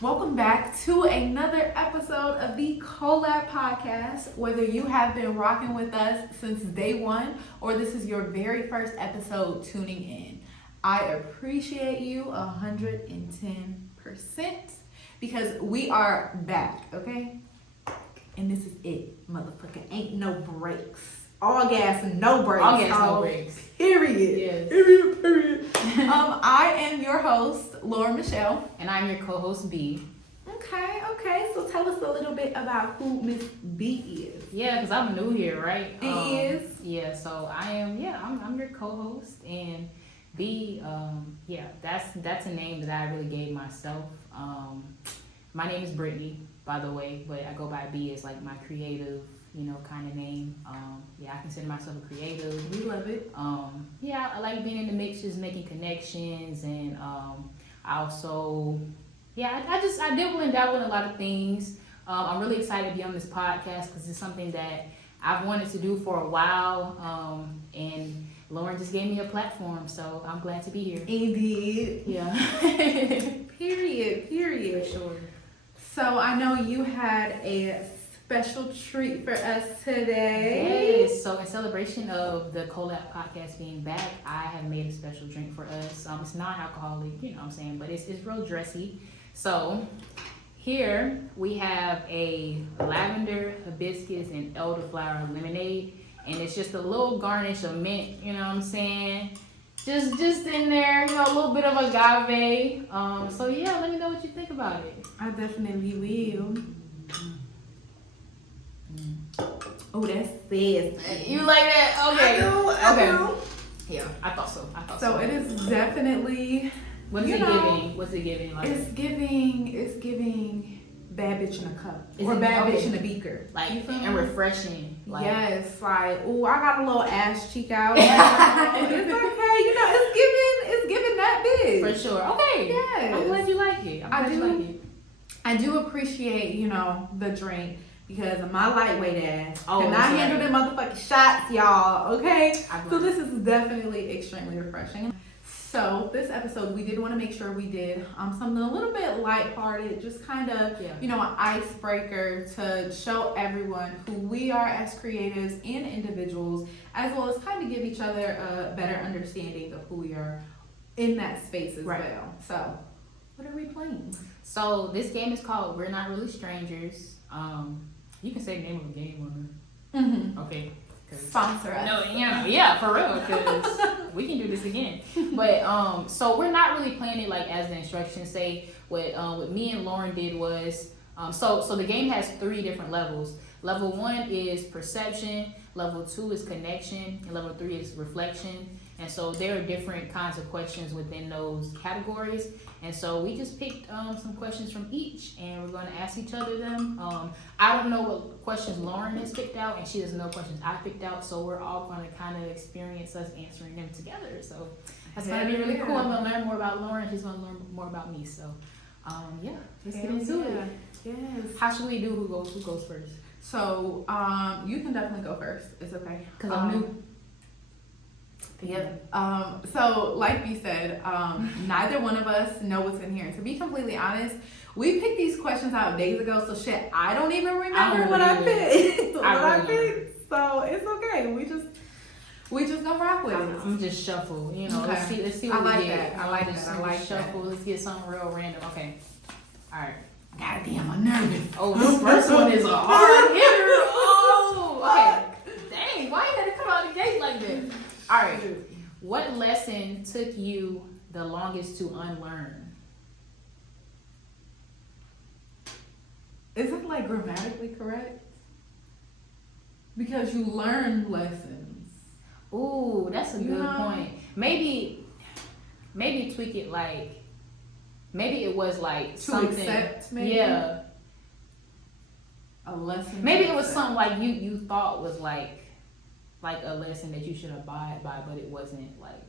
Welcome back to another episode of the CoLab podcast. Whether you have been rocking with us since day one or this is your very first episode tuning in, I appreciate you 110% because we are back, okay? And this is it, motherfucker. Ain't no breaks. All gas and no breaks. All gas, no breaks. Period. Yes. Period. I am your host, Laura Michelle. And I'm your co-host, B. Okay. So tell us a little bit about who Miss B is. Yeah, because I'm new here, right? Is. Yeah, so I'm your co-host. And B, that's a name that I really gave myself. My name is Brittany, by the way, but I go by B as like my creative, kind of name. I consider myself a creative. We love it. I like being in the mix, just making connections, and I also, I dabble and dabble in a lot of things. I'm really excited to be on this podcast because it's something that I've wanted to do for a while, and Lauren just gave me a platform, so I'm glad to be here. Indeed. Yeah. Period. For sure. So I know you had a special treat for us today. Yes. So in celebration of the CoLab podcast being back, I have made a special drink for us. It's non-alcoholic, you know what I'm saying, but it's real dressy. So here we have a lavender, hibiscus, and elderflower lemonade, and it's just a little garnish of mint. You know what I'm saying? Just in there, a little bit of agave. So yeah, let me know what you think about it. I definitely will. Oh, that's fast. You like that? Okay. I do. Yeah, I thought so. So it is definitely. What's it giving? What's it giving? Like, It's giving bad bitch in a cup or it- bad okay. bitch in a beaker. like You feel and me? refreshing. Like, Yes, like I got a little ass cheek out. It's okay, it's giving that bitch. for sure. Okay. Yes. I'm glad you like it. I do appreciate, the drink because of my lightweight ass. Oh, and I that's handle right. them motherfucking shots, y'all. Okay? I So agree. this is definitely extremely refreshing. So this episode, we did want to make sure we did something a little bit lighthearted, just kind of, an icebreaker to show everyone who we are as creatives and individuals, as well as kind of give each other a better understanding of who we are in that space as well. So, what are we playing? So this game is called We're Not Really Strangers. You can say the name of the game on Mm-hmm. okay. Sponsor us. No, for real, because we can do this again. But so we're not really playing it like as the instructions say. What me and Lauren did was so the game has 3 different levels. Level 1 is perception, level 2 is connection, and level 3 is reflection. And so there are different kinds of questions within those categories. And so we just picked some questions from each, and we're going to ask each other them. I don't know what questions Lauren has picked out, and she doesn't know questions I picked out. So we're all going to kind of experience us answering them together. So that's going to be really cool. I'm going to learn more about Lauren. She's going to learn more about me. So let's get into it. Yes. How should we do? Who goes first? So you can definitely go first. It's okay. Because I'm new. Yep. So like we said, neither one of us know what's in here. And to be completely honest, we picked these questions out days ago, so shit, I don't even remember what I picked. So it's okay. We just gonna rock with it. I'm just shuffle. Okay. Let's see I what like we get. that. I like Just that. I like shuffle. Let's get something real random. Okay. All right. Goddamn, I'm nervous. Oh, this first one is a hard hitter. Oh, okay. Dang, why you had to come out the gate like that? All right. What lesson took you the longest to unlearn? Is it like grammatically correct? Because you learn lessons. Ooh, that's a good point. Maybe tweak it like, maybe it was like To something. accept, maybe? Yeah. A lesson. Maybe to it was accept. something like you thought was like a lesson that you should abide by, but it wasn't like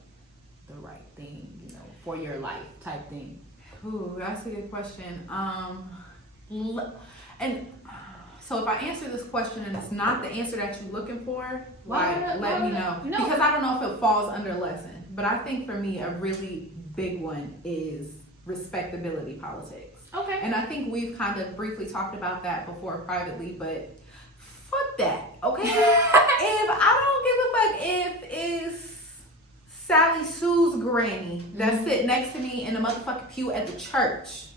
the right thing, for your life type thing. Ooh, that's a good question. And so if I answer this question and it's not the answer that you're looking for, let me know. No. Because I don't know if it falls under lesson. But I think for me, a really big one is respectability politics. Okay. And I think we've kind of briefly talked about that before privately, but fuck that, okay? If I don't give a fuck if it's Sally Sue's granny that sit next to me in the motherfucking pew at the church.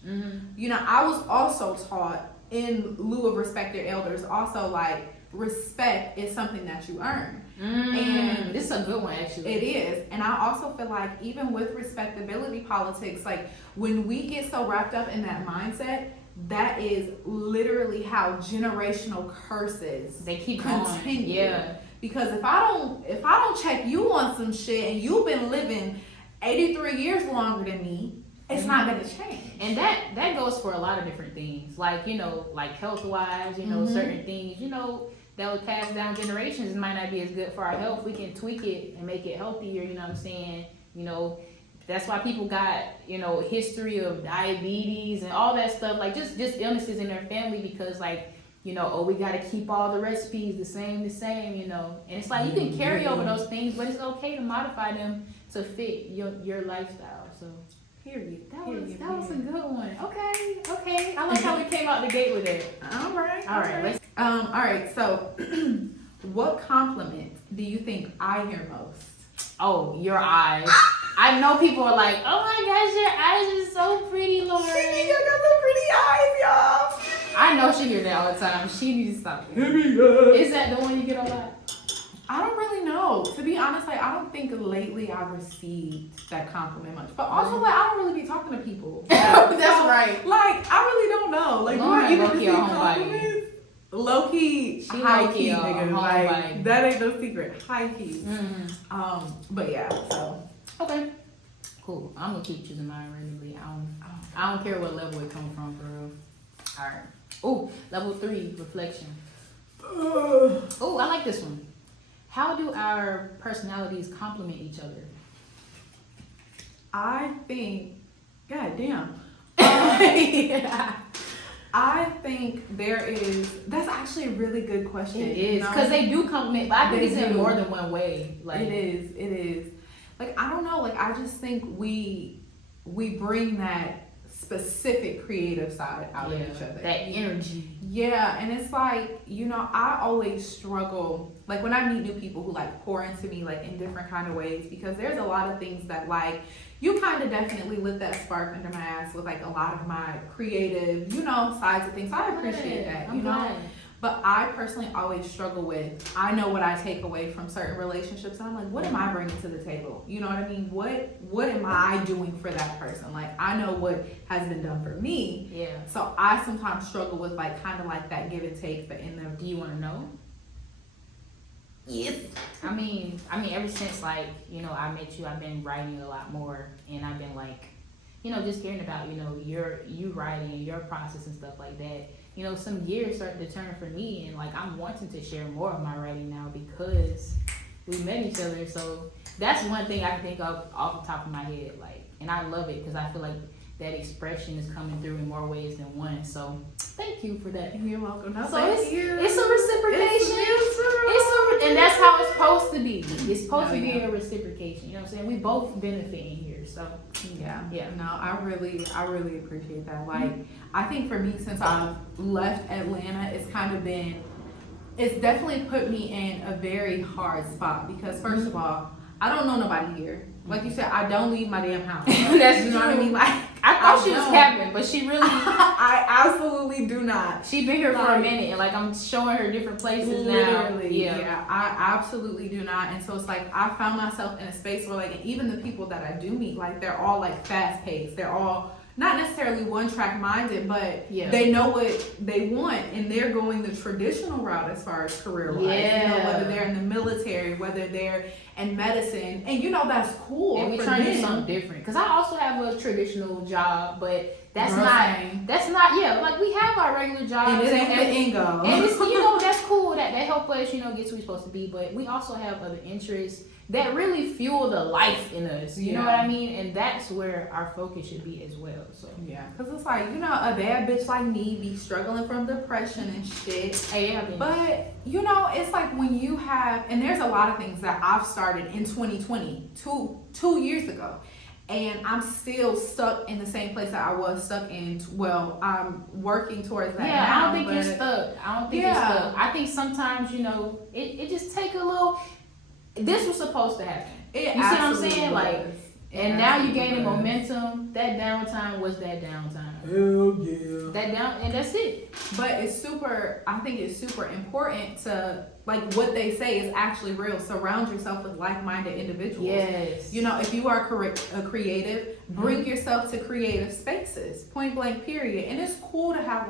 You know, I was also taught in lieu of respect your elders, also like respect is something that you earn. And this is a good one, actually. It is. And I also feel like even with respectability politics, like when we get so wrapped up in that mindset, that is literally how generational curses they keep continue. Yeah. Because if I don't check you on some shit and you've been living 83 years longer than me, it's not gonna change. And that goes for a lot of different things. Like, you know, like health wise, you know, certain things, you know, that would pass down generations. It might not be as good for our health. We can tweak it and make it healthier, you know what I'm saying? You know, that's why people got, you know, history of diabetes and all that stuff, like just illnesses in their family because like, you know, oh, we got to keep all the recipes the same, you know. And it's like you can carry over those things, but it's okay to modify them to fit your lifestyle. So, period. That was a good one. Okay. I like how we came out the gate with it. All right. All right. So, what compliment do you think I hear most? Oh, your eyes. I know people are like, oh my gosh, your eyes are so pretty, Lauren. She got some pretty eyes, y'all. I know she hears that all the time. She needs to stop it. Is that the one you get a lot? I don't really know. To be honest, like I don't think lately I've received that compliment much. But also, like I don't really be talking to people. That's right. Like I really don't know. Like Lauren, you low-key receive compliments. Low key, high key, nigga. Like that ain't no secret. High key. But yeah. So okay. Cool. I'm gonna keep choosing mine randomly. I don't care what level it comes from, for real. All right. Oh, level 3, reflection. Oh, I like this one. How do our personalities complement each other? I think, god damn. I think that's actually a really good question. It is, because they do complement, but I think it's in more than one way. Like it is. Like, I don't know, like, I just think we bring that specific creative side out of each other. That energy. Yeah, and it's like, you know, I always struggle, like, when I meet new people who, like, pour into me, like, in different kind of ways, because there's a lot of things that, like, you kind of definitely lit that spark under my ass with, like, a lot of my creative, you know, sides of things. So I appreciate that, you know? But I personally always struggle with, I know what I take away from certain relationships. And I'm like, what am I bringing to the table? You know what I mean? What am I doing for that person? Like, I know what has been done for me. Yeah. So I sometimes struggle with, like, kind of like that give and take. But in the, do you want to know? Yes. I mean, ever since, like, you know, I met you, I've been writing a lot more. And I've been, like, you know, just hearing about, you know, you writing and your process and stuff like that. You know, some gears started to turn for me, and like I'm wanting to share more of my writing now because we met each other. So that's one thing I can think of off the top of my head, like, and I love it because I feel like that expression is coming through in more ways than one. So thank you for that. You're welcome. No, so it's a reciprocation. And that's how it's supposed to be. It's supposed to be a reciprocation. You know what I'm saying? We both benefit in here. So yeah. No, I really appreciate that. Like, I think for me, since I've left Atlanta, it's definitely put me in a very hard spot because first of all, I don't know nobody here. Like you said, I don't leave my damn house. That's you know what I mean? Like, I thought she was capping, but she really I absolutely do not. She's been here for a minute, and like I'm showing her different places now. Yeah, I absolutely do not. And so it's like I found myself in a space where like even the people that I do meet, like they're all like fast paced. They're all not necessarily one track minded, but they know what they want, and they're going the traditional route as far as career wise. Yeah. You know, whether they're in the military, whether they're in medicine, and you know that's cool. And we trying to do something different. Because I also have a traditional job, but that's not. Yeah, like we have our regular jobs. And it ain't the end goal. And it's, you know, that's cool. That help us, you know, get to where we're supposed to be. But we also have other interests that really fuel the life in us. You know what I mean? And that's where our focus should be as well. So yeah, because it's like, you know, a bad bitch like me be struggling from depression and shit. But you know, it's like when you have, and there's a lot of things that I've started in 2020, two years ago. and I'm still stuck in the same place that I was stuck in. Well, I'm working towards that now. I don't think you're stuck. I don't think you're stuck. I think sometimes, it just take a little. This was supposed to happen. You see what I'm saying? Was. And now you're gaining momentum. That downtime was that downtime. Hell yeah. And that's it. But I think it's super important to, what they say is actually real. Surround yourself with like-minded individuals. Yes. If you are a creative, bring yourself to creative spaces. Point blank, period. And it's cool to have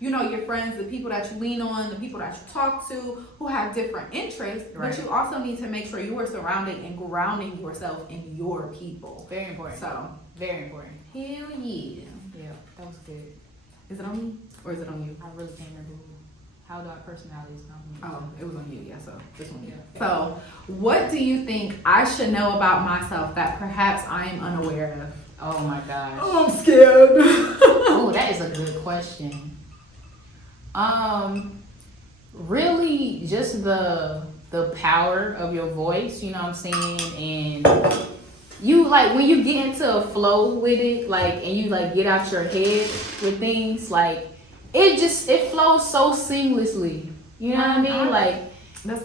your friends, the people that you lean on, the people that you talk to, who have different interests. Right. But you also need to make sure you are surrounding and grounding yourself in your people. Very important. So, very important. Hell yeah. Yeah, that was good. Is it on me or is it on you? I really can't remember. How do our personalities come? Oh, it was on you, yeah, so this one. Yeah. So, what do you think I should know about myself that perhaps I am unaware of? Oh my gosh. Oh, I'm scared. Oh, that is a good question. Really just the power of your voice, you know what I'm saying? And you when you get into a flow with it, and you get out your head with things, it flows so seamlessly. You know what I mean? That's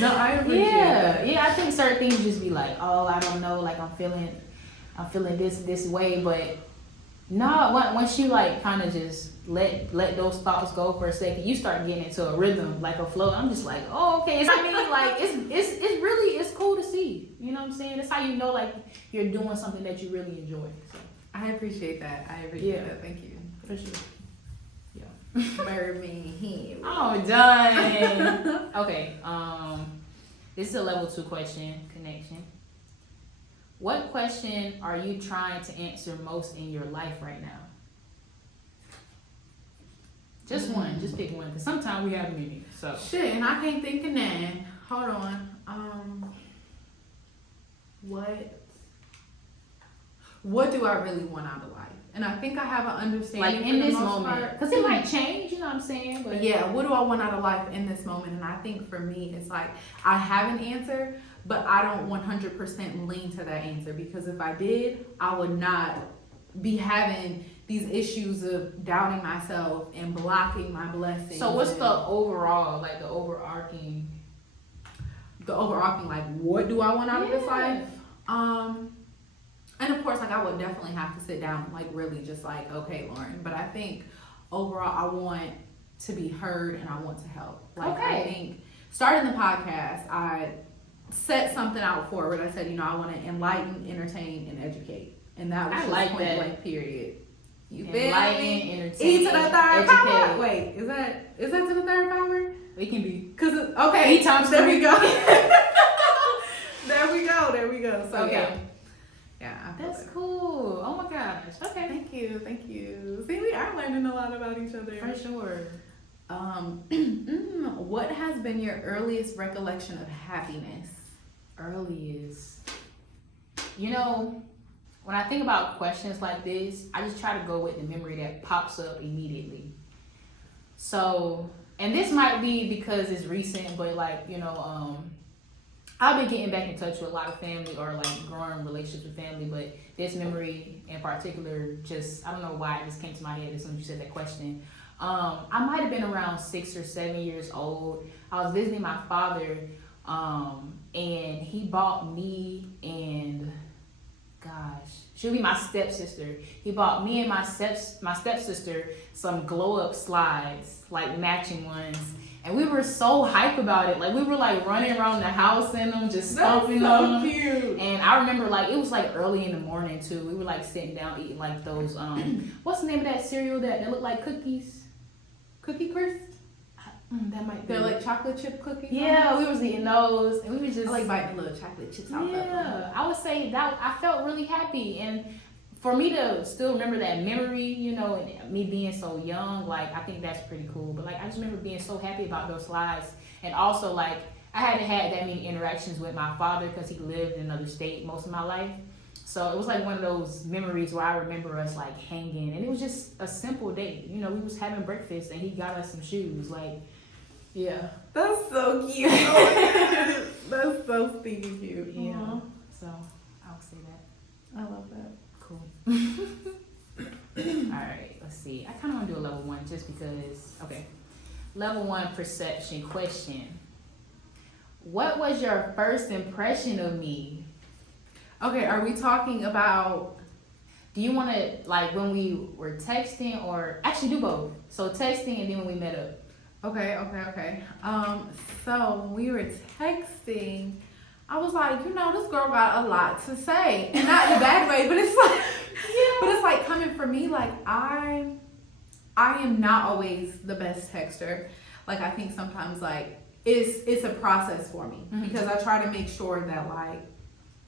No, I appreciate that. Yeah, I think certain things just be I don't know, I'm feeling this way, but no, once you kind of just let those thoughts go for a second, you start getting into a rhythm, a flow. I'm just oh, okay. It's cool to see. You know what I'm saying? That's how you know you're doing something that you really enjoy. So. I appreciate that. That. Thank you. For sure. Yeah. Bury me here. Oh, done. Okay. This is a level 2 question, connection. What question are you trying to answer most in your life right now? Just one. Just pick one. Because sometimes we have many. So. Shit, and I can't think of none. Hold on. What do I really want out of life? And I think I have an understanding in this moment. Because it might change, you know what I'm saying? But yeah, what do I want out of life in this moment? And I think for me, it's I have an answer, but I don't 100% lean to that answer. Because if I did, I would not be having these issues of doubting myself and blocking my blessings. So what's the overall, the overarching? What do I want out of this life? And of course, I would definitely have to sit down, really just okay, Lauren. But I think overall, I want to be heard and I want to help. I think starting the podcast, I set something out forward. I said, I want to enlighten, entertain, and educate. And that was just point blank, period. You feel me? Entertain, E to the third power. educate. Wait, is that to the third power? It can be. Okay, times there three. we go. There we go. So okay. Yeah, that's cool. Oh my gosh. Okay. Thank you. See, we are learning a lot about each other. For sure. What has been your earliest recollection of happiness? Earliest. When I think about questions like this, I just try to go with the memory that pops up immediately. So, and this might be because it's recent, but I've been getting back in touch with a lot of family or growing relationships with family, but this memory in particular I don't know why it just came to my head as soon as you said that question. I might have been around 6 or 7 years old. I was visiting my father, and he bought me and she'll be my stepsister. He bought me and my stepsister some glow up slides, matching ones. And we were so hype about it. We were running around the house in them, just stomping them. That's so cute. And I remember it was early in the morning too. We were sitting down eating those what's the name of that cereal that look like cookies? Cookie Crisp? That might be. They're chocolate chip cookies. Yeah, we was eating those, and we was just biting little chocolate chips out of them. Yeah, I would say that I felt really happy, and for me to still remember that memory, and me being so young, I think that's pretty cool. But I just remember being so happy about those slides, and also I hadn't had that many interactions with my father because he lived in another state most of my life. So it was one of those memories where I remember us hanging, and it was just a simple day. We was having breakfast, and he got us some shoes, Yeah, that's so cute. That's so stinking cute. Yeah. So I'll say that. I love that. Cool. All right, let's see. I kind of want to do a level 1 just because. Okay. Level 1 perception question. What was your first impression of me? Okay, are we talking about? Do you want to, like, when we were texting, or actually do both? So texting and then when we met up. Okay. So when we were texting, I was like, this girl got a lot to say, and not in a bad way, but it's like, but it's like coming from me, like I am not always the best texter. Like I think sometimes like it's a process for me because I try to make sure that like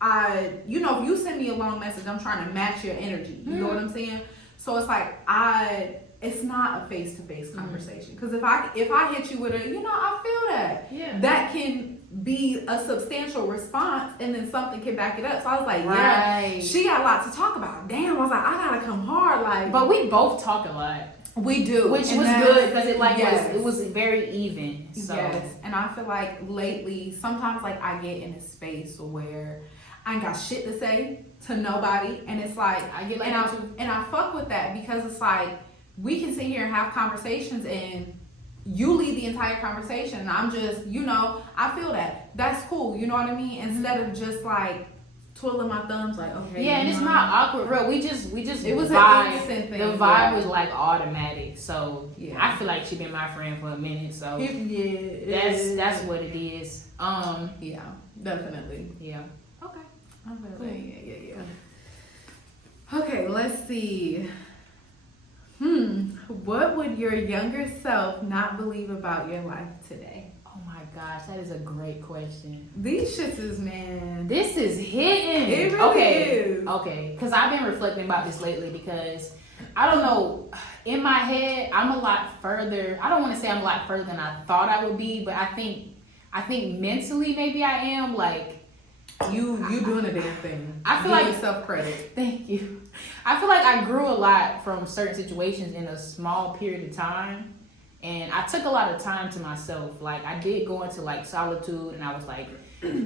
if you send me a long message, I'm trying to match your energy. You know what I'm saying? So it's like it's not a face-to-face conversation. Because if I hit you with a, I feel that. Yeah. That can be a substantial response, and then something can back it up. So I was like, right. Yeah, she got a lot to talk about. Damn, I was like, I gotta come hard. Like, but we both talk a lot. We do, which was good because it was very even. So. Yes, and I feel like lately, sometimes like I get in a space where I ain't got shit to say to nobody, and it's like I get like and I fuck with that because it's like we can sit here and have conversations and you lead the entire conversation and I'm just, I feel that. That's cool, you know what I mean? Instead of just like twiddling my thumbs like, okay. Yeah, and it's not awkward, bro. We just it was vibe. An innocent thing. The vibe was like automatic. So yeah. I feel like she been my friend for a minute. So yeah, that's what it is. Yeah, definitely. Yeah. Okay. Okay. Yeah. Okay, let's see. What would your younger self not believe about your life today? Oh my gosh, that is a great question. These shits is, man. This is hitting. It really is. Okay, because I've been reflecting about this lately because I don't know, in my head, I'm a lot further. I don't want to say I'm a lot further than I thought I would be, but I think mentally maybe I am. Like, you doing a damn thing. I feel like yourself credit. Thank you. I feel like I grew a lot from certain situations in a small period of time, and I took a lot of time to myself. Like I did go into like solitude, and I was like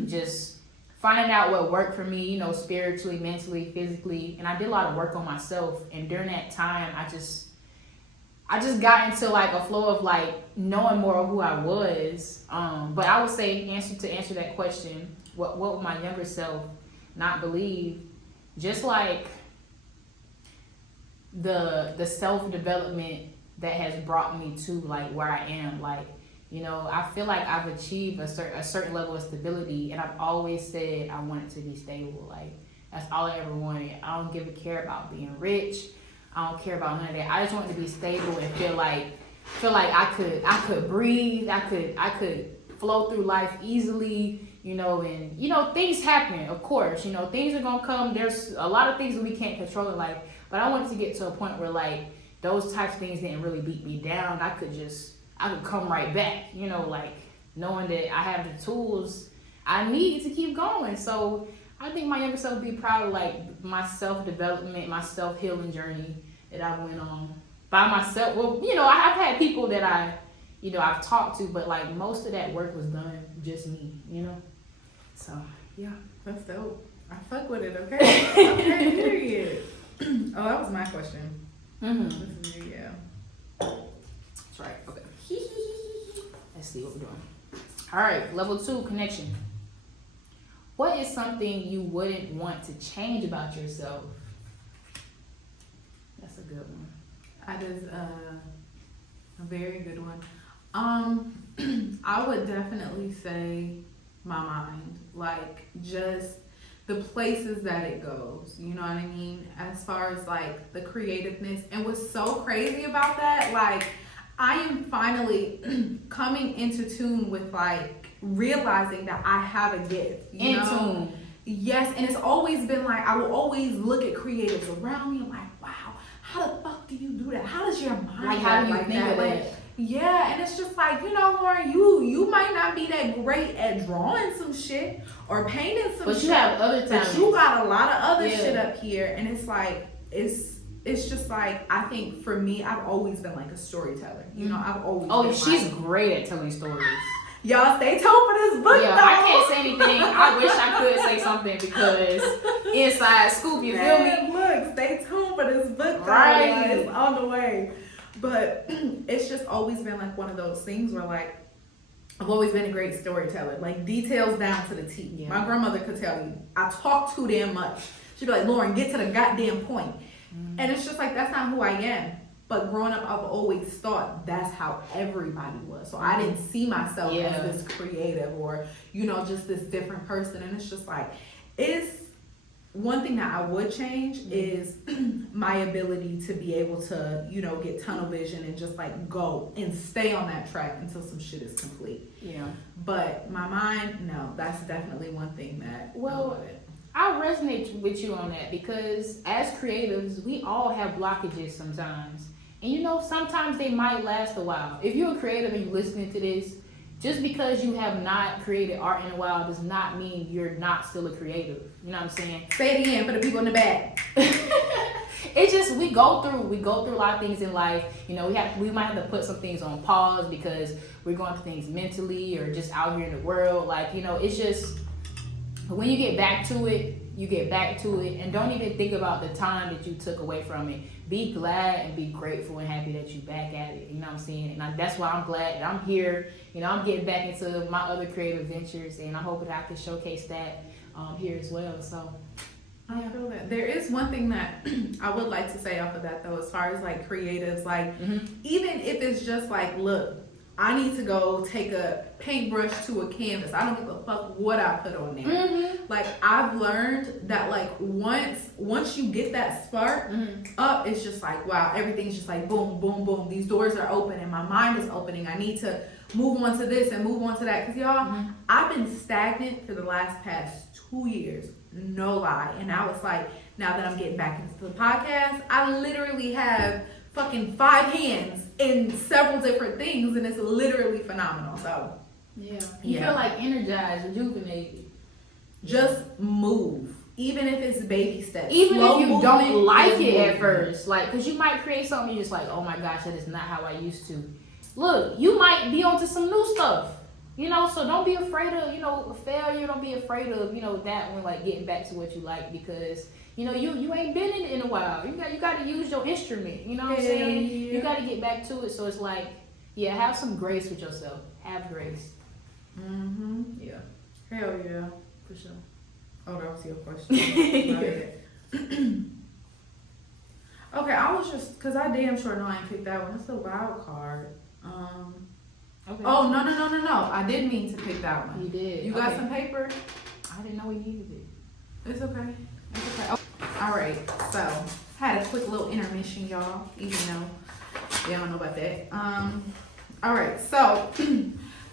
just finding out what worked for me, spiritually, mentally, physically, and I did a lot of work on myself. And during that time, I just got into like a flow of like knowing more of who I was. But I would say to answer that question. What would my younger self not believe? Just like the self-development that has brought me to like where I am. Like, I feel like I've achieved a certain level of stability, and I've always said I wanted to be stable. Like that's all I ever wanted. I don't give a care about being rich. I don't care about none of that. I just wanted to be stable and feel like I could breathe. I could flow through life easily. And things happen, of course. Things are gonna come. There's a lot of things that we can't control in life, but I wanted to get to a point where like those types of things didn't really beat me down. I could come right back, like knowing that I have the tools I need to keep going. So I think my younger self would be proud of like my self-development, my self-healing journey that I went on by myself. Well, I've had people that I've talked to, but like most of that work was done just me, So yeah, that's dope. I fuck with it. Okay. Okay. Period. Oh, that was my question. This is you, yeah. That's right. Okay. Let's see what we're doing. All right, level 2, connection. What is something you wouldn't want to change about yourself? That's a good one. That is a very good one. I would definitely say my mind, like just the places that it goes, you know what I mean? As far as like the creativeness. And what's so crazy about that, like I am finally coming into tune with like realizing that I have a gift. You know? Tune. Yes, and it's always been like I will always look at creatives around me and like, wow, how the fuck do you do that? How does your mind like how do you like think that? of Like, it? yeah, and it's just like, Lauren, you might not be that great at drawing some shit or painting some shit. But you have other talents. But you got a lot of other shit up here, and it's like it's just like I think for me, I've always been like a storyteller. I've always. Oh, been she's like, great at telling stories. Y'all stay tuned for this book. Yeah, though. I can't say anything. I wish I could say something because inside scoop, you feel me? Look, stay tuned for this book. Right. It's on the way. But it's just always been like one of those things where like I've always been a great storyteller, like details down to the T. Yeah. My grandmother could tell you I talk too damn much. She'd be like, Lauren, get to the goddamn point. And it's just like that's not who I am. But growing up, I've always thought that's how everybody was. So I didn't see myself as this creative or, you know, just this different person. And it's just like, it's one thing that I would change is my ability to be able to, you know, get tunnel vision and just like go and stay on that track until some shit is complete. Yeah. But my mind, no, that's definitely one thing that I resonate with you on that because as creatives, we all have blockages sometimes. And you know, sometimes they might last a while. If you're a creative and you're listening to this, just because you have not created art in a while does not mean you're not still a creative. You know what I'm saying? Say it again for the people in the back. It's just we go through a lot of things in life. You know, we might have to put some things on pause because we're going through things mentally or just out here in the world. Like, you know, it's just when you get back to it, you get back to it, and don't even think about the time that you took away from it. Be glad and be grateful and happy that you're back at it. You know what I'm saying? And that's why I'm glad that I'm here. You know, I'm getting back into my other creative ventures, and I hope that I can showcase that here as well. So, I feel that. There is one thing that I would like to say off of that, though, as far as like creatives, like even if it's just like, look, I need to go take a paintbrush to a canvas. I don't give a fuck what I put on there. Like I've learned that like once you get that spark up, it's just like, wow, everything's just like boom, boom, boom. These doors are open and my mind is opening. I need to move on to this and move on to that. Cause y'all, I've been stagnant for the past 2 years. No lie. And I was like, now that I'm getting back into the podcast, I literally have fucking 5 hands in several different things, and it's literally phenomenal. So you feel like energized, rejuvenated. Just move, even if it's baby steps. Even Slow if you movement, don't like it movement. at first, like, because you might create something you're just like, oh my gosh, that is not how I used to. Look, you might be onto some new stuff, you know, so don't be afraid of, you know, failure. Don't be afraid of, you know, that when like getting back to what you like, because you know, you ain't been in it in a while. You got to use your instrument. You know what I'm saying? You got to get back to it. So it's like, yeah, have some grace with yourself. Have grace. Yeah. Hell yeah. For sure. Oh, that was your question. Okay, I was just, because I damn sure know I ain't picked that one. It's a wild card. Okay. Oh, no. I did mean to pick that one. You did. You got some paper? I didn't know we needed it. It's okay. It's okay. Oh, all right. So, had a quick little intermission, y'all. Even though y'all don't know about that. All right. So,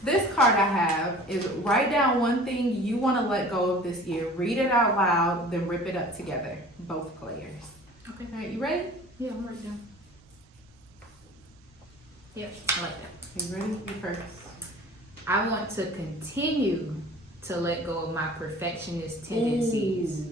this card I have is write down one thing you want to let go of this year. Read it out loud, then rip it up together. Both players. Okay. All right. You ready? Yeah, I'm ready down. Yep, I like that. You ready? You first. I want to continue to let go of my perfectionist tendencies.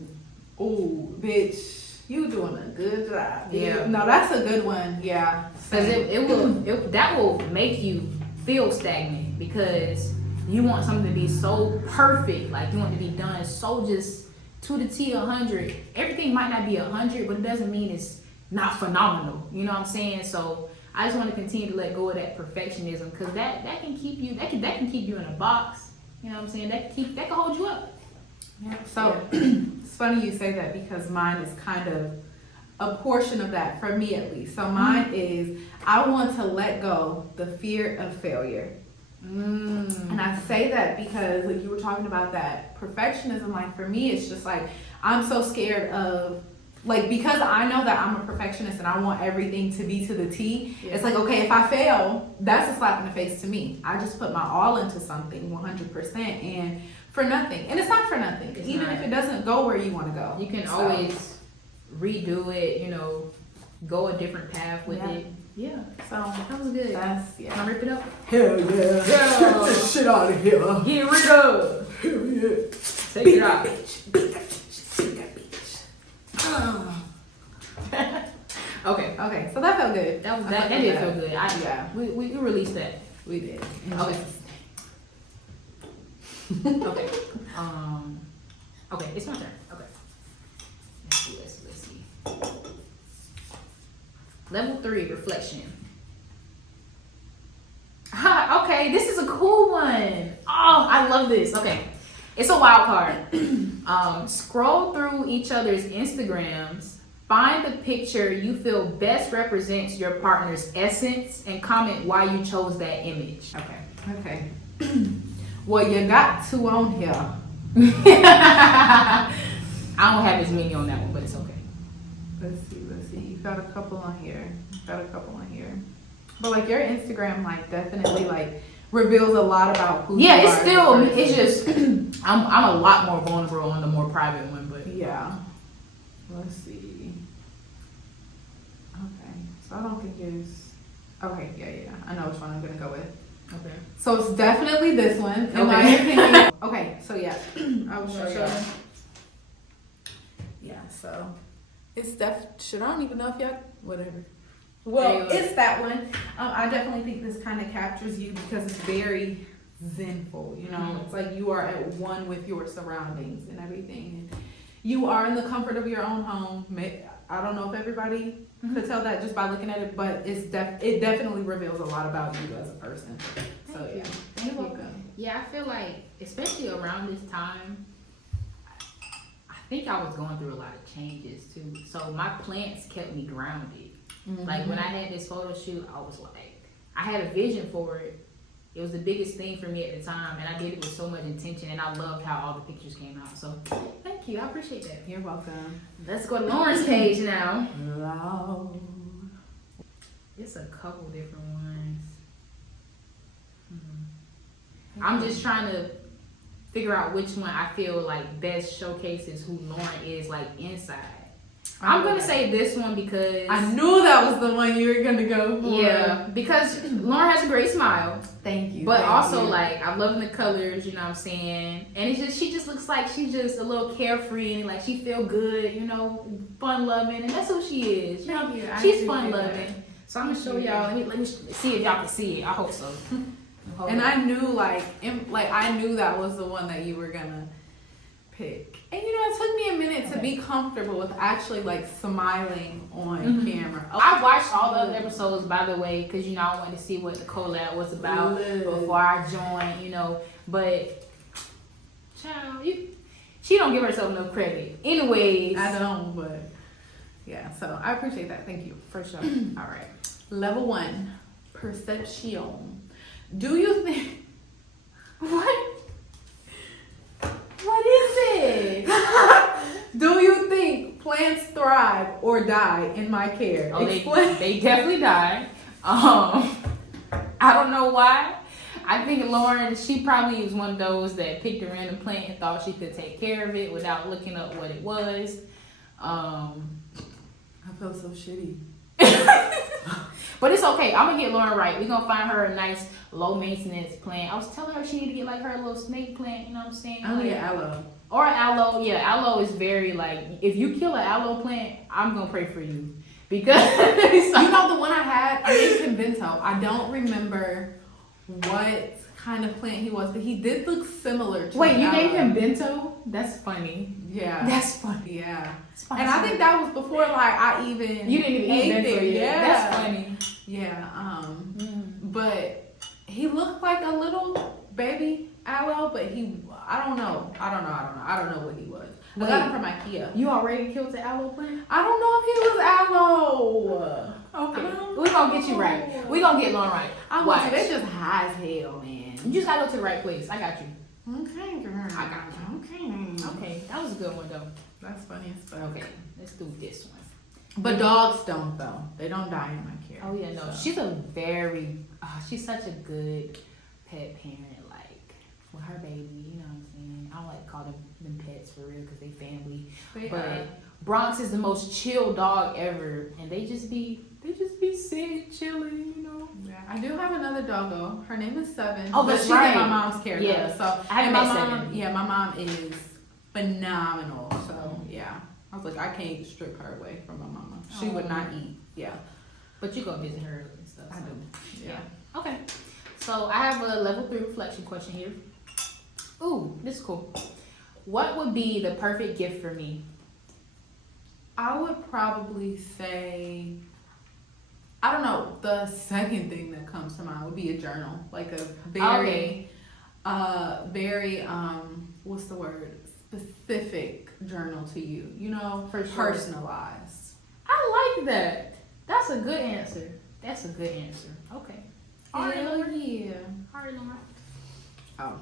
Ooh, bitch, you doing a good job. Yeah. No, that's a good one. Yeah. Because that will make you feel stagnant because you want something to be so perfect, like you want it to be done so just to the T 100. Everything might not be 100, but it doesn't mean it's not phenomenal. You know what I'm saying? So I just want to continue to let go of that perfectionism because that can keep you that can keep you in a box. You know what I'm saying? That can hold you up. Yeah. So it's funny you say that because mine is kind of a portion of that for me at least. So mine is I want to let go the fear of failure. And I say that because like you were talking about that perfectionism, like for me it's just like I'm so scared of like because I know that I'm a perfectionist and I want everything to be to the T. Yeah. It's like, okay, if I fail, that's a slap in the face to me. I just put my all into something 100% and for nothing. And it's not for nothing. It's even not. if it doesn't go where you want to go. You can always redo it, you know, go a different path with it. Yeah. So that was good. Can I rip it up? Hell yeah. Get this shit out of here. Get rid of. Hell yeah. Take it out. Beat that bitch. Okay, so that felt good. That did feel good. Yeah. We released that. We did. Okay. Okay. Okay, it's my turn. Okay. Let's see. Level 3, reflection. Okay, this is a cool one. Oh, I love this. Okay. It's a wild card. Scroll through each other's Instagrams. Find the picture you feel best represents your partner's essence and comment why you chose that image. Okay. Well, you got 2 on here. I don't have as many on that one, but it's okay. Let's see. You got a couple on here. But like your Instagram, like definitely like reveals a lot about who. Yeah, you it's are still. as a person. It's just. I'm a lot more vulnerable on the more private one, but Yeah. Let's see. Okay. So I don't think it's. Okay. Yeah. I know which one I'm gonna go with. okay. So it's definitely this one. In my Okay. opinion. Okay. So yeah, I will show Show you. them. Yeah. So it's Shit, I don't even know if y'all. Whatever. There Well, you go. it's that one. I definitely think this kind of captures you because it's very zenful. You know, Mhm. it's like you are at one with your surroundings and everything. And you are in the comfort of your own home. I don't know if everybody could tell that just by looking at it, but it definitely reveals a lot about you as a person. So Thank you. yeah, Thank you're you. welcome. Yeah, I feel like, especially around this time, I think I was going through a lot of changes too. So my plants kept me grounded. Like when I had this photo shoot, I was like, I had a vision for it. It was the biggest thing for me at the time, and I did it with so much intention, and I loved how all the pictures came out. So thank you, I appreciate that. You're welcome. Let's go to Lauren's page now. Loud. It's a couple different ones. I'm just trying to figure out which one I feel like best showcases who Lauren is like inside. I'm gonna say this one because I knew that was the one you were gonna go for. yeah, because Lauren has a great smile, Thank you. but thank also you. like I'm loving the colors. You know what I'm saying? And it's just she just looks like she's just a little carefree and like she feel good. You know, fun loving, and that's who she is. You know, Thank you. I she's appreciate fun that. loving. So I'm gonna show y'all. Let me see if y'all can see it. I hope so. And I knew I knew that was the one that you were gonna pick. And you know, it took me a minute to be comfortable with actually like smiling on camera. I watched all the other episodes, by the way, because you know I wanted to see what the CoLab was about before I joined. You know, but child, she don't give herself no credit. Anyways, I don't, but yeah. So I appreciate that. Thank you for sure. All right, level 1, perception. Do you think What? What is it? do you think plants thrive or die in my care? Oh, they definitely die. I don't know why. I think Lauren, she probably was one of those that picked a random plant and thought she could take care of it without looking up what it was. I feel so shitty. But it's okay. I'm gonna get Lauren right. We're gonna find her a nice low maintenance plant. I was telling her she need to get like her a little snake plant, you know what I'm saying? I Like, get aloe. or aloe. Yeah, aloe is very like, if you kill an aloe plant, I'm gonna pray for you. Because You know the one I had, I named him Bento. I don't remember what kind of plant he was, but he did look similar to wait, an you named aloe. him Bento? That's funny. Yeah. That's funny. Yeah. That's funny. And I think that was before like I even you didn't even eat ate Bento it. yet. Yeah. That's funny. Yeah. But he looked like a little baby aloe, but I don't know what he was. I got him from IKEA. You already killed the aloe plant? I don't know if he was aloe. Okay. We're gonna get you right. We're gonna get Lauren right. I'm Watch. watching. They just high as hell, man. You just gotta go to the right place. I got you. Okay, girl. I got you. Okay. Okay, that was a good one though. That's funny as fuck. Okay, let's do this one. But dogs don't though. They don't die in my care. Oh yeah, no, So. she's such a good pet parent. Like with her baby, you know what I'm saying. I don't like to call them pets for real because they family. They But are. Bronx is the most chill dog ever, and they just be sitting chilling, you know. Yeah, I do have another doggo. Her name is Seven. Oh, but that's she's right. in my mom's care. Yeah. though. So I haven't and my met mom, Seven. yeah, my mom is phenomenal. So yeah, I was like, I can't strip her away from my mama. She would not eat. Yeah, But you go visit her and stuff. I so. do. Yeah. Okay. So I have a level 3 reflection question here. Ooh, this is cool. What would be the perfect gift for me? I would probably say, I don't know, the second thing that comes to mind would be a journal. Like a very, what's the word? Specific journal to you. You know, For sure. personalized. I like that. That's a good answer. Okay. All right, Hell Lauren. yeah. All right, Lauren. Oh.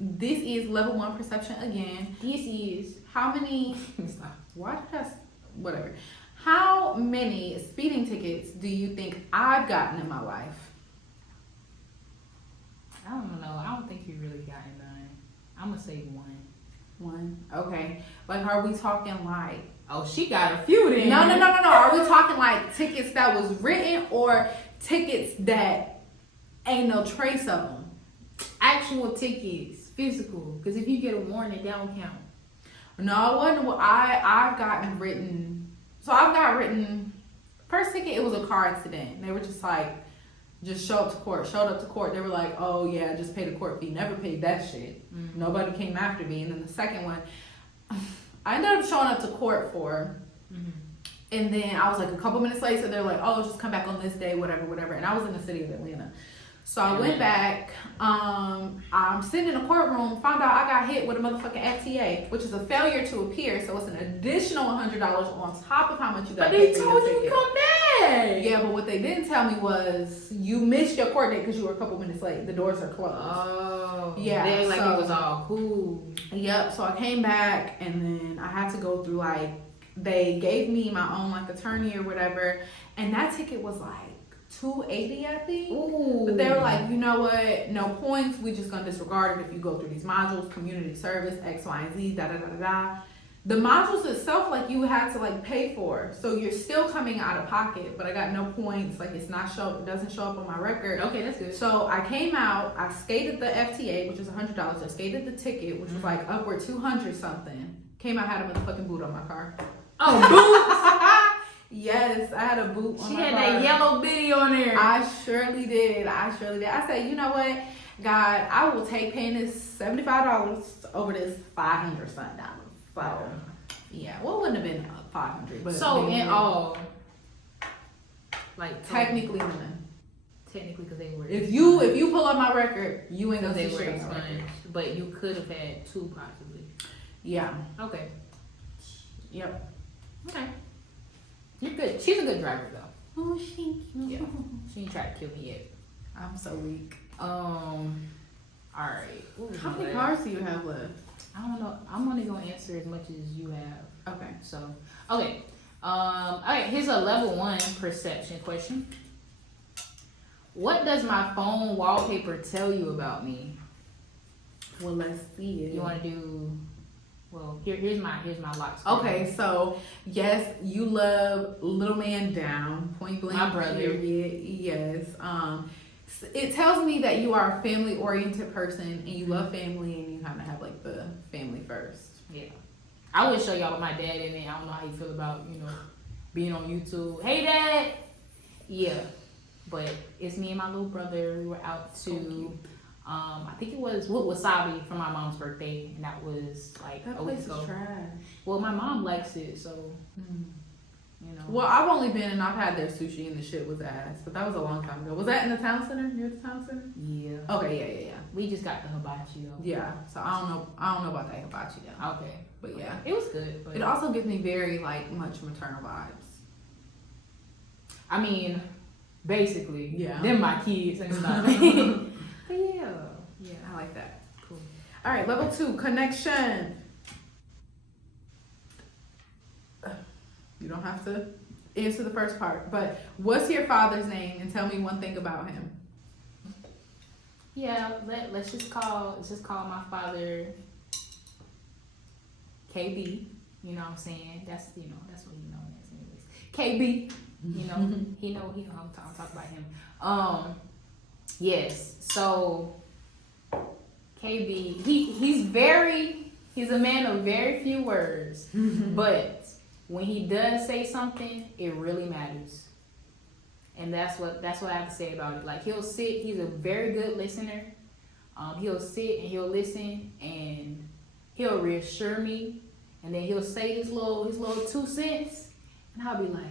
This is level 1 perception again. This is How many, why did I, whatever. How many speeding tickets do you think I've gotten in my life? I don't know. I don't think you really gotten none. I'm gonna say one. One. Okay. Like, are we talking like? Oh, she got a few then. No. Are we talking like tickets that was written or tickets that ain't no trace of them? Actual tickets, physical. Because if you get a warning, that don't count. No, it wasn't. I've gotten written. So I've got written. First ticket, it was a car accident. They were just like, just showed up to court. They were like, oh yeah, just pay the court fee. Never paid that shit. Mm-hmm. Nobody came after me. And then the second one, I ended up showing up to court for. Mm-hmm. And then I was like a couple minutes late, so they're like, oh, just come back on this day, whatever. And I was in the city of Atlanta. So I went back, I'm sitting in a courtroom, found out I got hit with a motherfucking FTA, which is a failure to appear, so it's an additional $100 on top of how much you got paid for your ticket. But they told you to come back! Yeah, but what they didn't tell me was, you missed your court date because you were a couple minutes late. The doors are closed. Oh. Yeah. They like it was all cool. Yep, so I came back, and then I had to go through, like, they gave me my own, like, attorney or whatever, and that ticket was, like, $280, I think. Ooh. But they were like, you know what? No points. We just gonna disregard it if you go through these modules, community service, X, Y, and Z, da. The modules itself, like, you had to like pay for, so you're still coming out of pocket. But I got no points. Like, it doesn't show up on my record. Okay, that's good. So I came out. I skated the FTA, which was $100. I skated the ticket, which was like upward 200 something. Came out, had a motherfucking boot on my car. Oh, boots. Yes, I had a boot on she my car. She had that yellow bitty on there. I surely did. I said, you know what, God, I will take paying this $75 over this $500 something. So, yeah, well, it wouldn't have been $500. But so in all, like technically none. Technically, because they were. If you pull up my record, you ain't gonna see shit on my record. But you could have had two possibly. Yeah. Okay. Yep. Okay. You're good. She's a good driver though. Oh, thank you. Yeah. She ain't tried to kill me yet. I'm so weak. All right. How many cars do you have left? I don't know. I'm only gonna answer as much as you have. Okay. So, okay. All right. Here's a level 1 perception question. What does my phone wallpaper tell you about me? Well, let's see it. You want to do? Well, here's my lock screen. Okay, so yes, you love Little Man Down, point blank. My brother. Period. Yes. It tells me that you are a family oriented person and you love family and you kind of have like the family first. Yeah. I would show y'all my dad in it. I don't know how you feel about, being on YouTube. Hey, Dad. Yeah. But it's me and my little brother. We were out to, I think it was Wasabi for my mom's birthday, and that was like that a week place ago. is trash. Well, my mom likes it, so Well, I've only been and I've had their sushi and the shit was ass, but that was a long time ago. Was that in the town center? Near the town center? Yeah. Okay, yeah. We just got the hibachi though. Yeah. So I don't know about that hibachi though. Okay. But yeah, it was good. But it also gives me very like much maternal vibes. I mean, basically, yeah. They're my kids and stuff. But yeah, I like that. Cool. All right, level 2, connection. You don't have to answer the first part, but what's your father's name and tell me one thing about him. Yeah, let's just call my father KB. You know what I'm saying? That's what he known as anyways. KB. He know I'm talking about him. Yes. So KB, he's a man of very few words, but when he does say something, it really matters. And that's what I have to say about it. Like, he'll sit, he's a very good listener, He'll sit and he'll listen and he'll reassure me, and then he'll say his little 2 cents, and I'll be like,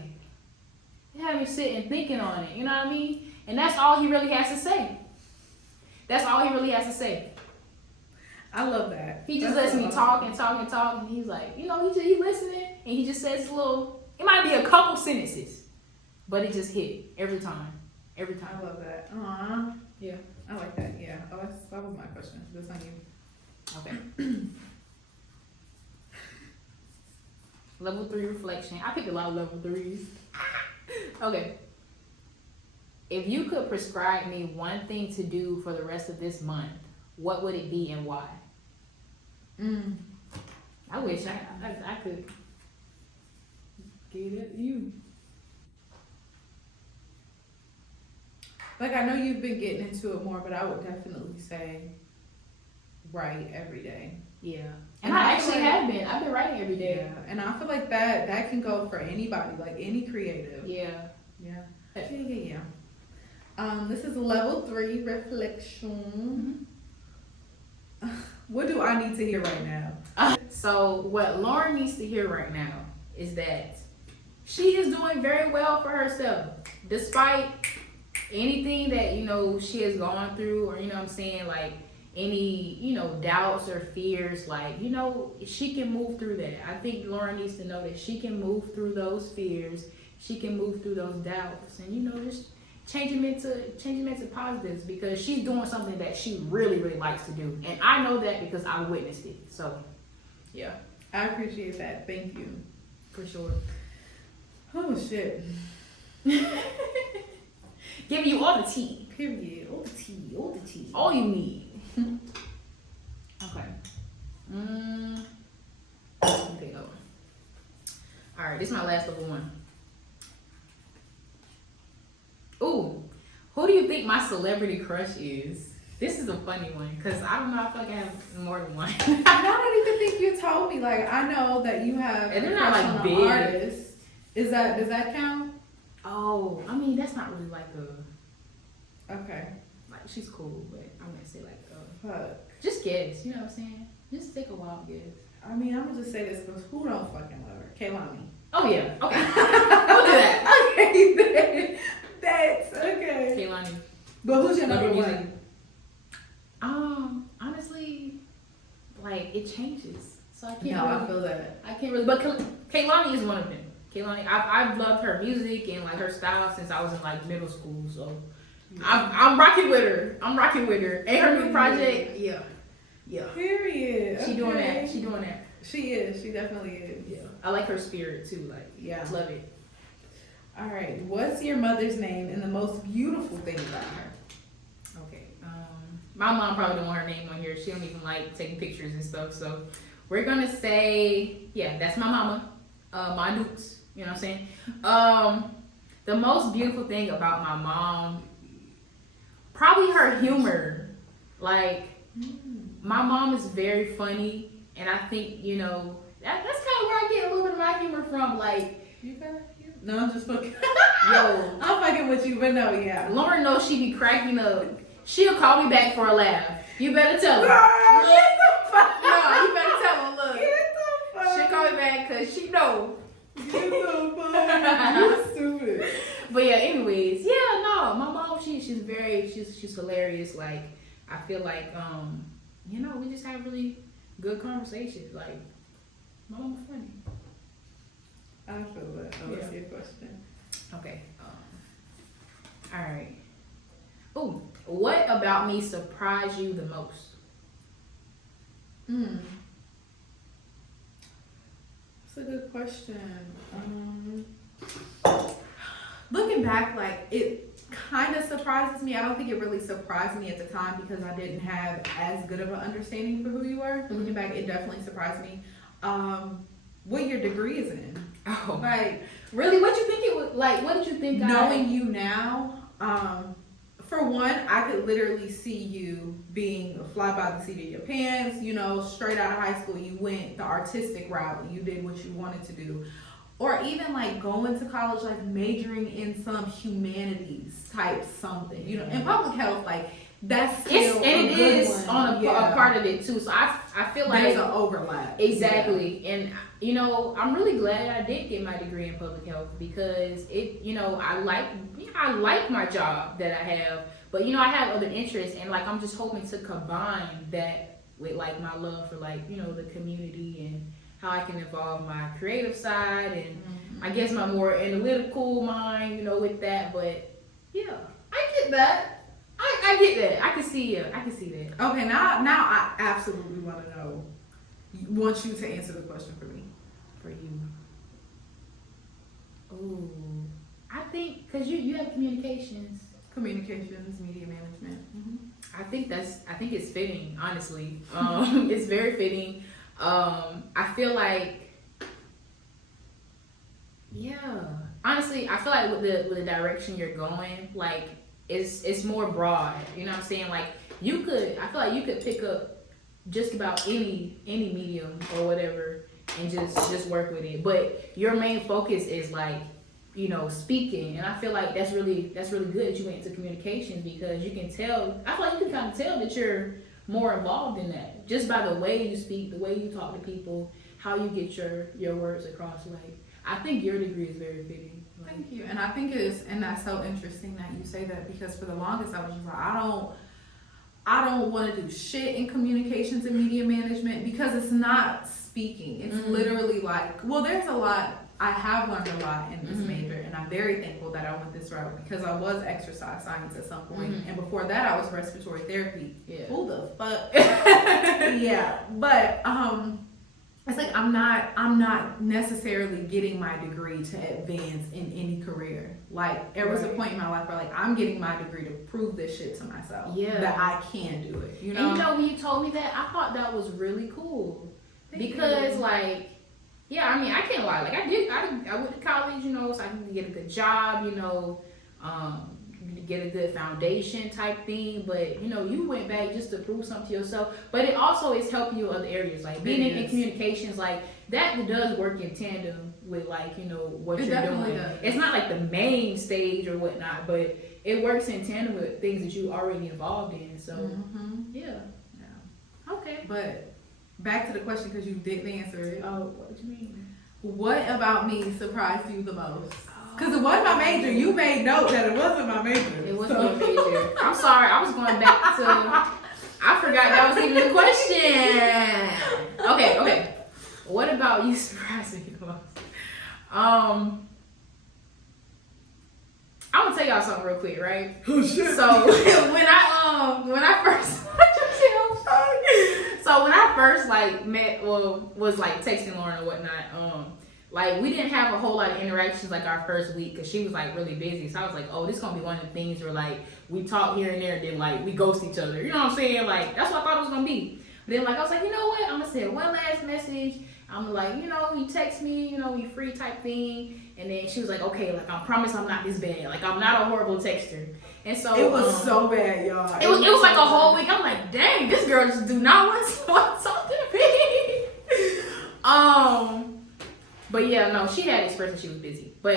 it had me sitting thinking on it, you know what I mean? And that's all he really has to say. That's all he really has to say. I love that. He just lets me talk, and he's like, you know, he's listening, and he just says it might be a couple sentences, but it just hit every time. Every time. I love that. Aww. Yeah. I like that, yeah. Oh, that was my question. That's on you. Okay. Level 3 reflection. I picked a lot of level 3s. Okay. If you could prescribe me one thing to do for the rest of this month, what would it be and why? I wish I could give it to you. Like, I know you've been getting into it more, but I would definitely say write every day. Yeah. And I actually have been. I've been writing every day. Yeah. And I feel like that can go for anybody, like any creative. Yeah. Yeah. This is level 3 reflection. What do I need to hear right now? So what Lauren needs to hear right now is that she is doing very well for herself, despite anything that, you know, she has gone through, or, you know what I'm saying, like any, you know, doubts or fears, like, you know, she can move through that. I think Lauren needs to know that she can move through those fears, she can move through those doubts, and, you know, just change them into positives, because she's doing something that she really, really likes to do. And I know that because I witnessed it. So yeah, I appreciate that. Thank you. For sure. Oh shit. Giving you all the tea. Period. All the tea. All the tea. All you need. Okay. Okay, go. Alright, this is my last level 1. Ooh, who do you think my celebrity crush is? This is a funny one, because I don't know, I feel like I have more than one. I don't even think you told me. Like, I know that you have and they're not like big. Artist. Does that count? Oh, I mean, that's not really like a, okay. like, she's cool, but I wouldn't say like a, Fuck. just guess, you know what I'm saying? Just take a wild guess. I mean, I'm gonna just say this, because who don't fucking love her? Kaylani. Oh yeah, okay. We'll do that. Okay, that's okay. Kaylani. But who's your Love number your one? music. Honestly, like, it changes. So I can't. No, really, I feel that. I can't really. But Kaylani is one of them. Kaylani, I've loved her music and like her style since I was in like middle school. So I'm rocking with her. I'm rocking with her. And her new project, yeah. Period. She doing Okay. that. She doing that. She is. She definitely is. Yeah. I like her spirit too. Like, Yeah. love it. All right. What's your mother's name and the most beautiful thing about her? Okay. My mom probably don't want her name on here. She don't even like taking pictures and stuff. So we're gonna say, yeah, that's my mama. My dukes. You know what I'm saying? The most beautiful thing about my mom, probably her humor. Like, my mom is very funny, and I think, you know, that's kind of where I get a little bit of my humor from. Like, You got it? No, I'm just fucking. yo, I'm fucking with you, but no, yeah. Lauren knows she be cracking up. She'll call me back for a laugh. You better tell her. Girl, get the fuck. No, you better tell her. Look, Get the fuck. she'll call me back because she know. Get the fuck. You stupid. But yeah, anyways, yeah, no, my mom, she's hilarious. Like, I feel like, you know, we just have really good conversations. Like, my mom's funny. I feel that. Oh, that's your question. Okay. All right. Ooh, what about me surprised you the most? That's a good question. Looking back, like, it kind of surprises me. I don't think it really surprised me at the time because I didn't have as good of an understanding for who you were. Mm-hmm. Looking back, it definitely surprised me. What your degree is in. Oh, like, really? What you think it was? Like, what did you think? Knowing you now, for one, I could literally see you being a fly by the seat of your pants. You know, straight out of high school, you went the artistic route. You did what you wanted to do. Or even like going to college, like majoring in some humanities type something. You know, in public health, like That's still it is one. on a part of it too. So I feel like there's an overlap. Exactly. Yeah. And you know, I'm really glad I did get my degree in public health because it, you know, I like my job that I have, but you know, I have other interests, and like I'm just hoping to combine that with like my love for like, you know, the community and how I can involve my creative side and I guess my more analytical mind, you know, with that. But yeah, I get that. I get that. I can see that. Okay, now I absolutely want you to answer the question for me. For you. Oh, I think because you have communications, media management. I think it's fitting, honestly. It's very fitting. I feel like, yeah, honestly, I feel like with the direction you're going, like it's more broad. You know what I'm saying? Like I feel like you could pick up just about any medium or whatever and just work with it. But your main focus is like, you know, speaking, and I feel like that's really good that you went into communications because you can tell. I feel like you can kind of tell that you're more involved in that just by the way you speak, the way you talk to people, how you get your words across. Like I think your degree is very fitting. Like, thank you, and I think and that's so interesting that you say that because for the longest I was just like I don't want to do shit in communications and media management because it's not speaking. It's literally like, well, there's a lot. I have learned a lot in this major, and I'm very thankful that I went this route because I was exercise science at some point, and before that I was respiratory therapy. Yeah. Who the fuck? Yeah, but it's like I'm not necessarily getting my degree to advance in any career. Like there was a point in my life where like I'm getting my degree to prove this shit to myself. Yeah, that I can do it. You know. And you know when you told me that, I thought that was really cool because like. Yeah, I mean, I can't lie. Like, I went to college, you know, so I can get a good job, you know, get a good foundation type thing. But, you know, you went back just to prove something to yourself. But it also is helping you in other areas. Like, being in communications, like, that does work in tandem with, like, you know, what you're doing. Does. It's not like the main stage or whatnot, but it works in tandem with things that you already involved in. So, yeah. Okay. But... back to the question because you didn't answer it. Oh, what do you mean? What about me surprised you the most? Because it wasn't my major. You made note that it wasn't my major. It wasn't my major. I'm sorry. I was going back to. I forgot that was even a question. Okay. What about you surprised me the most? I'm gonna tell y'all something real quick, right? Oh shit. So when I first. So when I first like met, was like texting Lauren or whatnot, like we didn't have a whole lot of interactions like our first week because she was like really busy. So I was like, oh, this is gonna be one of the things where like we talk here and there, and then like we ghost each other. You know what I'm saying? Like that's what I thought it was gonna be. But then like I was like, you know what? I'm gonna send one last message. I'm like, you know, you text me, you know, we free type thing. And then she was like, okay, like I promise I'm not this bad. Like I'm not a horrible texter. And so it was so bad, y'all. It was like a whole week. I'm like, dang, this girl just do not want to talk to me. But yeah, no, she had expressed that she was busy. But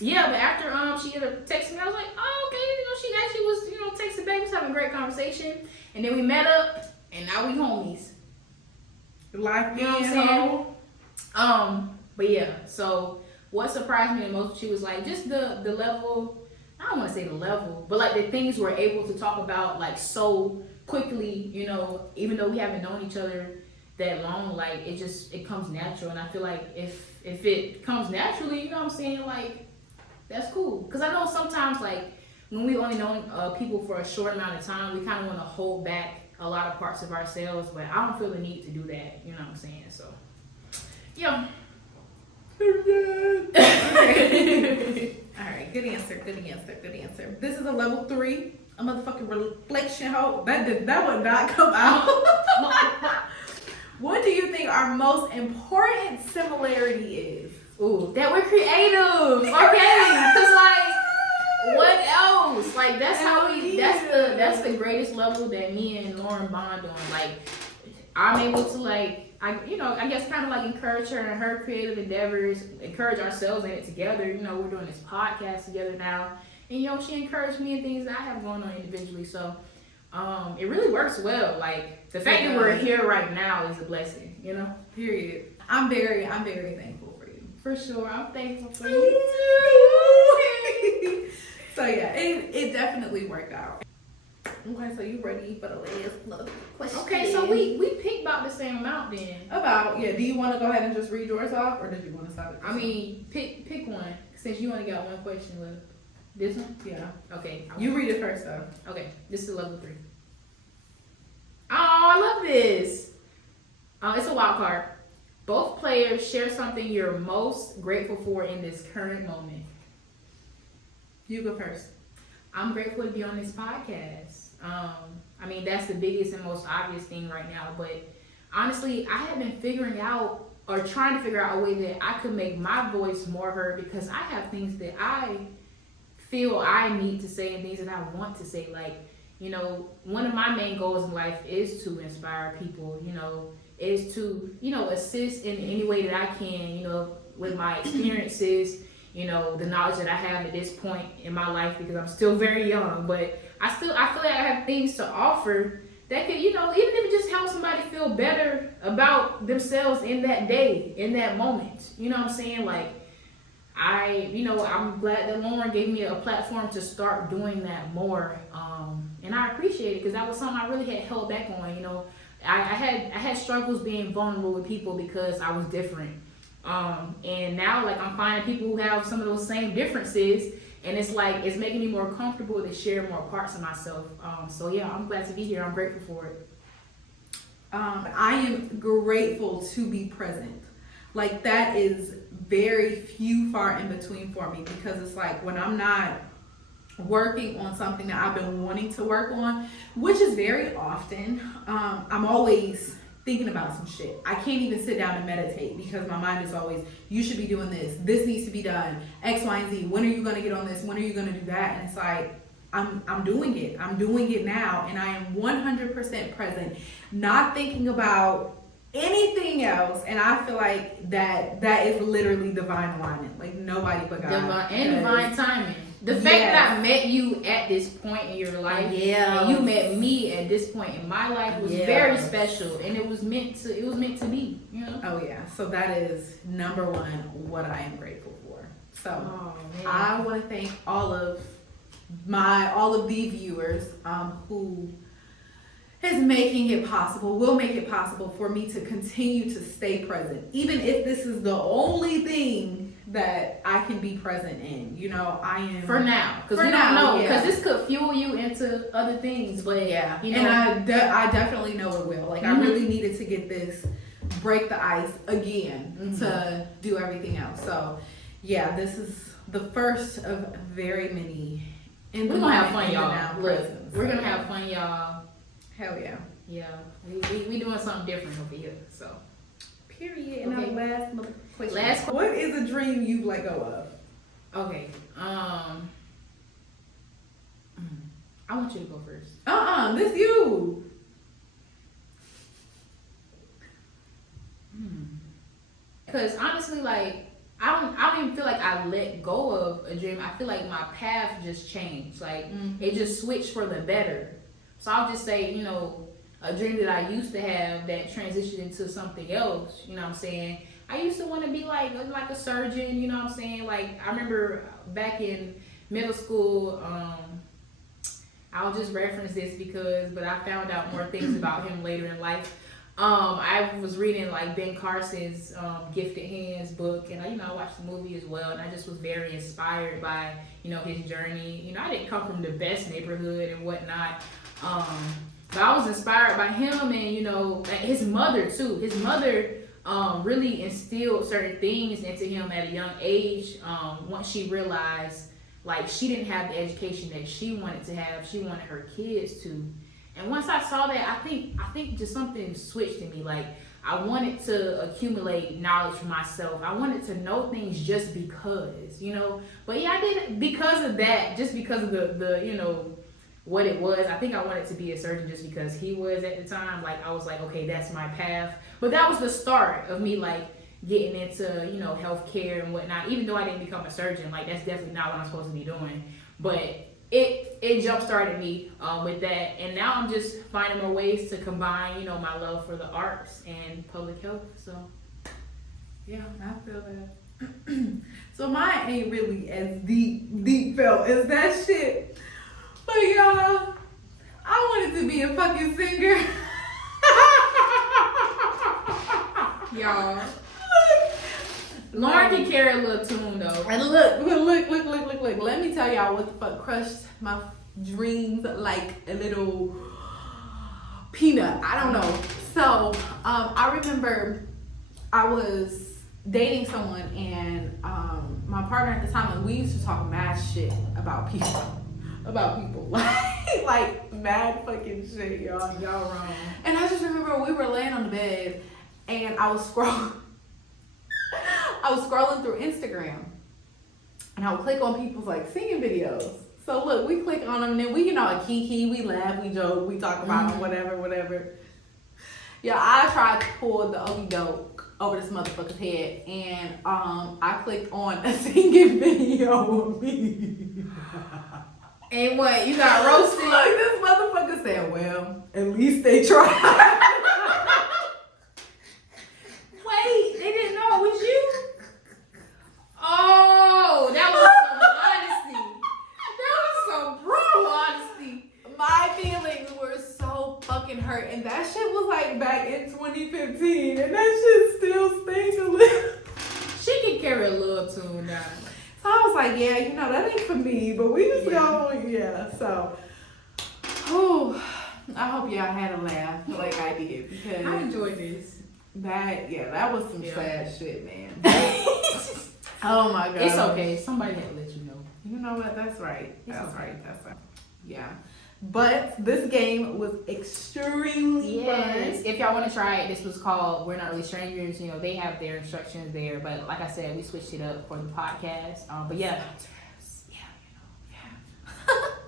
yeah, but after she either texted me, I was like, oh, okay, you know, she actually was, you know, texting back, was having a great conversation, and then we met up, and now we homies. Like, you know what I'm saying? But yeah, so what surprised me the most, she was like, just the level. I don't want to say the level, but like the things we're able to talk about like so quickly, you know, even though we haven't known each other that long, like it comes natural. And I feel like if it comes naturally, you know what I'm saying, like that's cool. Because I know sometimes like when we only know people for a short amount of time, we kind of want to hold back a lot of parts of ourselves, but I don't feel the need to do that, you know what I'm saying? So yeah. Alright, good answer. This is a level 3, a motherfucking reflection hole. That would not come out. What do you think our most important similarity is? Ooh, that we're creative. Okay, because like, what else? Like that's how that's the greatest level that me and Lauren bond on. Like, I'm able to like. I guess kind of like encourage her in her creative endeavors, encourage ourselves in it together. You know, we're doing this podcast together now. And, you know, she encouraged me in things that I have going on individually. So it really works well. Like the fact that we're here right now is a blessing, you know. Period. I'm very thankful for you. For sure, I'm thankful for you. So yeah, it definitely worked out. Okay, so you ready for the last question? Okay, so we picked about the same amount then. Do you want to go ahead and just read yours off, or did you want to stop it? I mean, pick one since you only got one question left. This one? Yeah. Okay. You read it first though. Okay, this is level 3. Oh, I love this. It's a wild card. Both players share something you're most grateful for in this current moment. You go first. I'm grateful to be on this podcast. I mean, that's the biggest and most obvious thing right now. But honestly, I have been figuring out or trying to figure out a way that I could make my voice more heard, because I have things that I feel I need to say and things that I want to say. Like, you know, one of my main goals in life is to inspire people, you know, is to, you know, assist in any way that I can, you know, with my experiences, you know, the knowledge that I have at this point in my life, because I'm still very young, but I feel like I have things to offer that could, you know, even if it just helps somebody feel better about themselves in that day, in that moment. You know what I'm saying? Like, I'm glad that Lauren gave me a platform to start doing that more. And I appreciate it, because that was something I really had held back on. You know, I had struggles being vulnerable with people because I was different. And now, like, I'm finding people who have some of those same differences, and it's like, it's making me more comfortable to share more parts of myself. So yeah, I'm glad to be here. I'm grateful for it. I am grateful to be present. Like, that is very few far in between for me, because it's like when I'm not working on something that I've been wanting to work on, which is very often, I'm always thinking about some shit. I can't even sit down and meditate, because my mind is always, you should be doing this needs to be done, X, Y, and Z, when are you going to get on this, when are you going to do that? And it's like, I'm doing it now, and I am 100% present, not thinking about anything else. And I feel like that is literally divine alignment, like nobody but God. Divine timing. The fact that I met you at this point in your life, and you met me at this point in my life, was very special, and it was meant to be, you know. Oh yeah, so that is number one what I am grateful for. So I want to thank all of the viewers who is making it possible, will make it possible for me to continue to stay present, even if this is the only thing that I can be present in. You know, I am for now, because we don't know, because this could fuel you into other things. But you know, and I definitely know it will. Like, I really needed to get this, break the ice again to do everything else. So yeah, this is the first of very many. And we're gonna have fun, y'all. Look, we're gonna have fun, y'all. Hell yeah. Yeah, we doing something different over here. So period. And okay. Last question. What is a dream you've let go of? Okay. I want you to go first. This you. Because honestly, like, I don't even feel like I let go of a dream. I feel like my path just changed. Like, it just switched for the better. So I'll just say, you know, a dream that I used to have that transitioned into something else. You know what I'm saying? I used to want to be like a surgeon. You know what I'm saying? Like, I remember back in middle school, I'll just reference this but I found out more things about him later in life. I was reading like Ben Carson's Gifted Hands book, and I watched the movie as well, and I just was very inspired by, you know, his journey. You know, I didn't come from the best neighborhood and whatnot, but I was inspired by him, and you know, his mother too. His mother really instilled certain things into him at a young age. Once she realized, like, she didn't have the education that she wanted to have, she wanted her kids to. And once I saw that, I think just something switched in me. Like, I wanted to accumulate knowledge for myself. I wanted to know things just because, you know. But yeah, I did it because of that, just because of the you know, what it was. I think I wanted to be a surgeon just because he was at the time. Like, I was like, okay, that's my path. But that was the start of me, like, getting into, you know, healthcare and whatnot. Even though I didn't become a surgeon, like, that's definitely not what I'm supposed to be doing. But it jump started me with that, and now I'm just finding more ways to combine, you know, my love for the arts and public health. So yeah, I feel that. So mine ain't really as deep felt as that shit. But y'all, I wanted to be a fucking singer. y'all, Lauren can carry a little tune though. And look. Let me tell y'all what the fuck crushed my dreams like a little peanut. I don't know. So I remember I was dating someone, and my partner at the time, like, we used to talk mad shit about people, like mad fucking shit, y'all. Y'all wrong. And I just remember we were laying on the bed, and I was scrolling through Instagram, and I would click on people's like singing videos. So look, we click on them, and then we, you know, kiki, we laugh, we joke, we talk about them, whatever. Yeah, I tried to pull the okey doke over this motherfucker's head, and I clicked on a singing video of me. And what, you got roasted? Like, this motherfucker said, well, at least they tried. Wait, they didn't know it was you? Oh, that was some honesty. That was some brutal honesty. My feelings were so fucking hurt, and that shit was like back in 2015, and that shit still stings a little. She can carry a little tune down. So I was like, yeah, you know, that ain't for me, but we just so. Whew, I hope y'all had a laugh like I did, because I enjoyed this. That was some sad shit, man. Oh my god. It's okay. Somebody had to let you know. You know what? That's right. That's okay. right. Yeah. But this game was extremely fun. If y'all want to try it, this was called We're Not Really Strangers. You know, they have their instructions there. But like I said, we switched it up for the podcast. But yeah.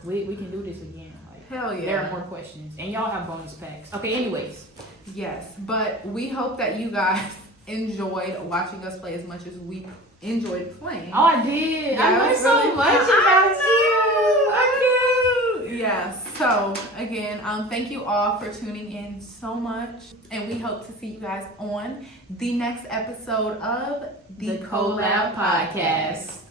We can do this again. Like, hell yeah. There are more questions. And y'all have bonus packs. Okay, anyways. Yes. But we hope that you guys enjoyed watching us play as much as we enjoyed playing. Oh, I did. I learned so much about you. Yeah, so again, thank you all for tuning in so much, and we hope to see you guys on the next episode of the CoLab podcast.